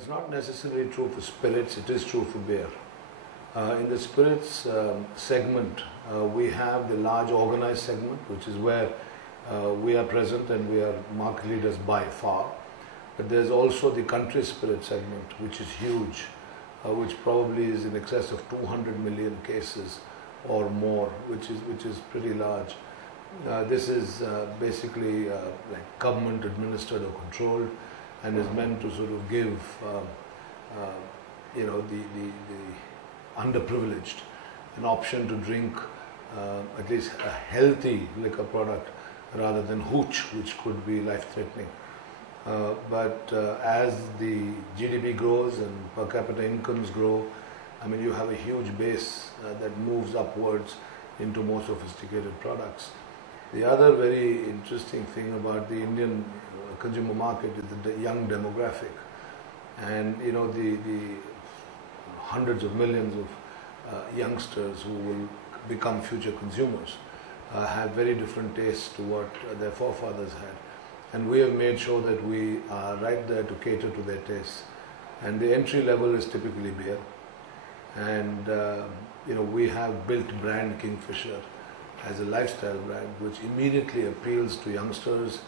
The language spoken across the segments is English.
it's not necessarily true for spirits, it is true for beer. In the spirits segment, we have the large organized segment, which is where we are present and we are market leaders by far. But there's also the country spirit segment, which is huge, which probably is in excess of 200 million cases or more, which is pretty large. This is basically like government administered or controlled, and is meant to sort of give the underprivileged an option to drink at least a healthy liquor product rather than hooch, which could be life-threatening. But as the GDP grows and per capita incomes grow, I mean, you have a huge base that moves upwards into more sophisticated products. The other very interesting thing about the Indian consumer market is the young demographic, and the hundreds of millions of youngsters who will become future consumers have very different tastes to what their forefathers had, and we have made sure that we are right there to cater to their tastes. And the entry level is typically beer, and we have built brand Kingfisher as a lifestyle brand, which immediately appeals to youngsters,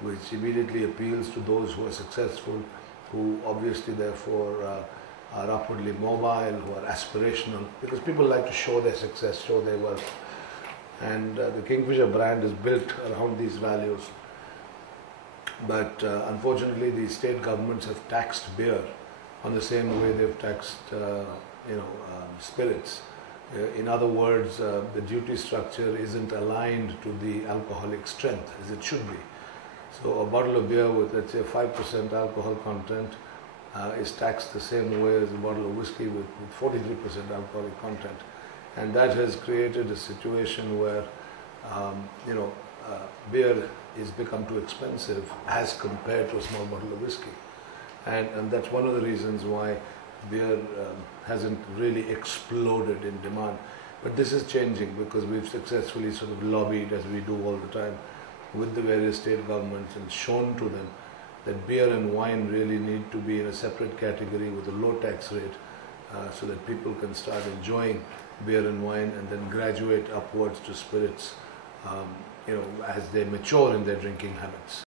which immediately appeals to those who are successful, who obviously therefore are upwardly mobile, who are aspirational, because people like to show their success, show their wealth. And the Kingfisher brand is built around these values. But unfortunately, the state governments have taxed beer on the same way they've taxed spirits. In other words, the duty structure isn't aligned to the alcoholic strength as it should be. So a bottle of beer with, let's say, 5% alcohol content is taxed the same way as a bottle of whiskey with 43% alcoholic content. And that has created a situation where beer is become too expensive as compared to a small bottle of whiskey. And that's one of the reasons why beer hasn't really exploded in demand. But this is changing because we've successfully sort of lobbied, as we do all the time, with the various state governments and shown to them that beer and wine really need to be in a separate category with a low tax rate so that people can start enjoying beer and wine and then graduate upwards to spirits as they mature in their drinking habits.